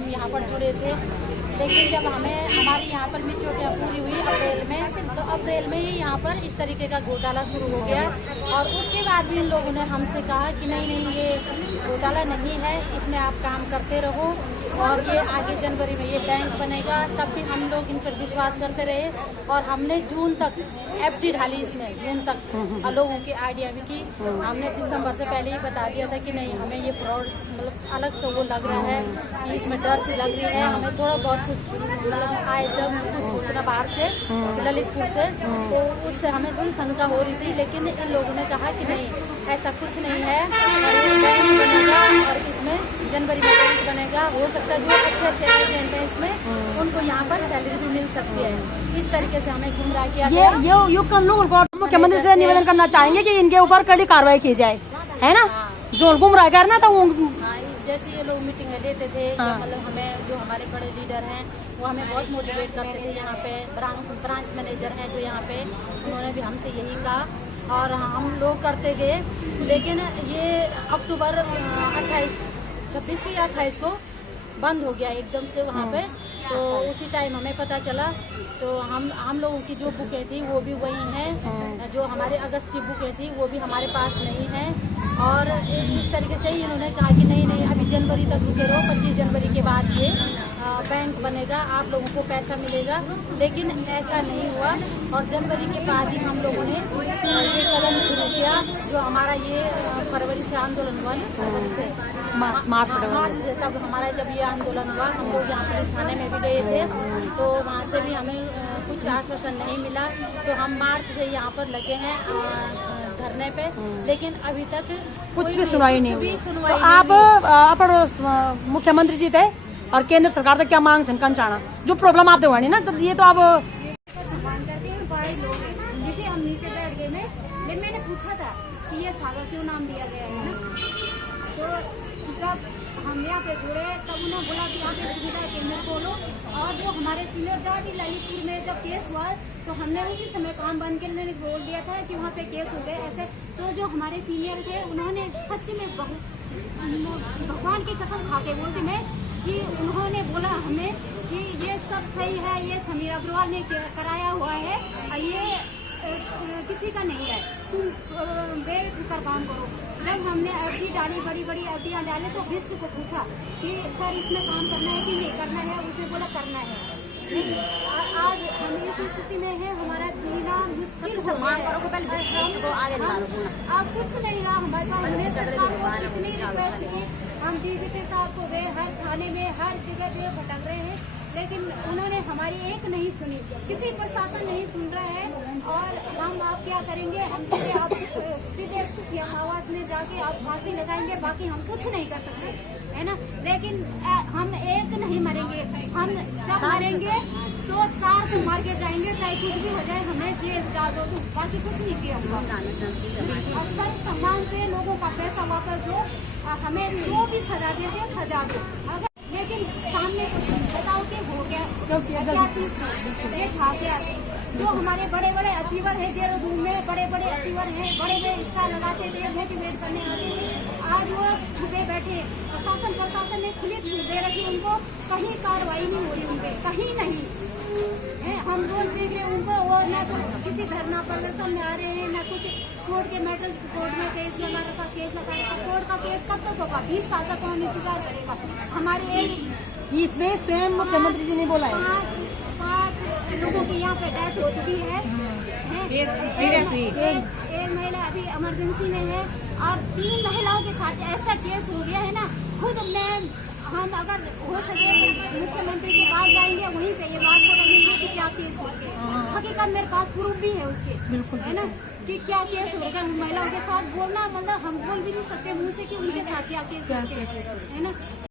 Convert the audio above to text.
हम यहाँ पर जुड़े थे। लेकिन जब हमारी यहाँ पर मिर्चोटियाँ पूरी हुई अप्रैल में, तो अप्रैल में ही यहाँ पर इस तरीके का घोटाला शुरू हो गया। और उसके बाद भी इन लोगों ने हमसे कहा कि नहीं ये घोटाला नहीं है, इसमें आप काम करते रहो और ये आगे जनवरी में ये बैंक बनेगा। तब भी हम लोग इन पर विश्वास करते रहे और हमने जून तक FD डाली इसमें, जून तक और लोगों की आइडिया भी की। हमने दिसंबर से पहले ही बता दिया था कि नहीं हमें ये फ्रॉड मतलब अलग से वो लग रहा है कि इसमें डर सी लग रही है। हमें थोड़ा बहुत कुछ मतलब आए जब कुछ सूचना बाहर से ललितपुर से, तो उससे हमें थोड़ी शंका हो रही थी। लेकिन इन लोगों ने कहा कि नहीं ऐसा कुछ नहीं है और ये बैंक बनेगा और इसमें जनवरी में बैंक बनेगा। हो सकता है जो अच्छे एजेंट हैं इसमें उनको यहाँ पर सैलरी भी मिल सकती है। इस तरीके से हमें गुमराह किया गया। मुख्यमंत्री से निवेदन करना चाहेंगे कि इनके ऊपर कड़ी कार्रवाई की जाए, है ना। जो गुमराह करना था वो जैसे ये लोग मीटिंग लेते थे, मतलब हमें जो हमारे बड़े लीडर हैं वो हमें बहुत मोटिवेट करते थे। यहाँ पे ब्रांच मैनेजर हैं जो यहाँ पे, उन्होंने भी हमसे यही कहा और हम लोग करते गए। लेकिन ये अक्टूबर 26 या 28 को बंद हो गया एकदम से वहाँ पे। तो उसी टाइम हमें पता चला, तो हम लोगों की जो बुकें थी वो भी वही हैं, जो हमारे अगस्त की बुकें थी वो भी हमारे पास नहीं है। और इस तरीके से ही इन्होंने कहा कि नहीं अभी जनवरी तक रुके रहो, 25 जनवरी के बाद ये बैंक बनेगा, आप लोगों को पैसा मिलेगा। लेकिन ऐसा नहीं हुआ और जनवरी के बाद ही हम लोगों ने ये कदम शुरू किया। जो हमारा ये फरवरी से आंदोलन हुआ, फरवरी से मार्च से, तब हमारा जब ये आंदोलन हुआ हम लोग यहाँ पुलिस थाने में भी गए थे, तो वहाँ से भी हमें कुछ आश्वासन नहीं मिला। तो हम मार्च से यहाँ पर लगे हैं धरने पे, लेकिन अभी तक कुछ भी सुनवाई नहीं हुई। तो आप मुख्यमंत्री जी थे और केंद्र सरकार से क्या मांग छनकन चाहना जो प्रॉब्लम आप देवानी ना, तो ये तो आप सम्मान करते हैं। बड़े लोग हैं जिसे हम नीचे बैठ गए में, लेकिन मैंने पूछा था कि ये सागर क्यों नाम दिया गया है ना। तो जब हम यहाँ पे जुड़े तब उन्होंने बोला कि यहाँ पे सुविधा केंद्र खोलो। और जो हमारे सीनियर जज ललितपुर में जब केस हुआ तो हमने उसी समय काम बंद करने बोल दिया था कि वहाँ पे केस हो गए ऐसे। तो जो हमारे सीनियर थे उन्होंने सच में भगवान की कसम खा के बोलती मैं कि उन्होंने बोला हमें कि ये सब सही है, ये समीर अग्रवाल ने कराया हुआ है और ये किसी का नहीं है, तुम बेफिक्र काम करो। जब हमने FD डाली, बड़ी बड़ी FDयाँ डाले, तो विष्ट को पूछा कि सर इसमें काम करना है कि नहीं करना है, उसने बोला करना है। आज हम इस स्थिति में है, हमारा जीना मुश्किल हो गया है। अब कुछ नहीं रहा हमारे पास। हमने सरकार को कितनी रिक्वेस्ट की, हम DGP साहब को गए, हर थाने में हर जगह पे भटक रहे हैं, लेकिन उन्होंने हमारी एक नहीं सुनी, किसी प्रशासन नहीं सुन रहा है। और हम आप क्या करेंगे, हम सीधे सीएम आवास में जाके आप फांसी लगाएंगे, बाकी हम कुछ नहीं कर सकते, है ना। लेकिन हम एक नहीं मरेंगे, हम जब मरेंगे तो 4 को मार के जाएंगे, चाहे कुछ भी हो जाए, हमें जेल डाल दो, तो बाकी कुछ नहीं चाहिए हमको। और सर सम्मान से लोगों का पैसा वापस दो, हमें जो भी सजा देते सजा दो। लेकिन सामने बताओ कि हो गया क्या चीज देखा क्या। जो हमारे बड़े बड़े अचीवर हैं देहरादून में, बड़े बड़े अचीवर हैं, बड़े बड़े स्टार लगाते थे, मोटिवेट करने आते थे, आज वो छुपे बैठे। प्रशासन ने खुली छूट दे रखी उनको, कहीं कार्रवाई नहीं हो रही उनपे, कहीं नहीं है। हम रोज देख रहे उनको, वो न तो किसी धरना प्रदर्शन में आ रहे हैं, न कुछ कोर्ट के मैटर, कोर्ट में केस लगा रखा, केस लगा रखा। कोर्ट का केस कब तक होगा? 20 साल तक कौन इंतजार करेगा? हमारे इसमें स्वयं मुख्यमंत्री जी ने बोला है 5 लोगों की यहाँ पे डेथ हो चुकी है। एक महिला अभी इमरजेंसी में है और 3 महिलाओं के साथ ऐसा केस हो गया है ना। खुद हम अगर हो सके मुख्यमंत्री के पास जाएंगे, वहीं पे ये बात करेंगे कि क्या केस हो गया। हकीकत मेरे पास प्रूफ भी है उसके, है ना, कि क्या केस हो गया। महिलाओं के साथ बोलना मतलब हम बोल भी नहीं सकते मुँह से कि उनके साथ क्या केस हो गया, है ना।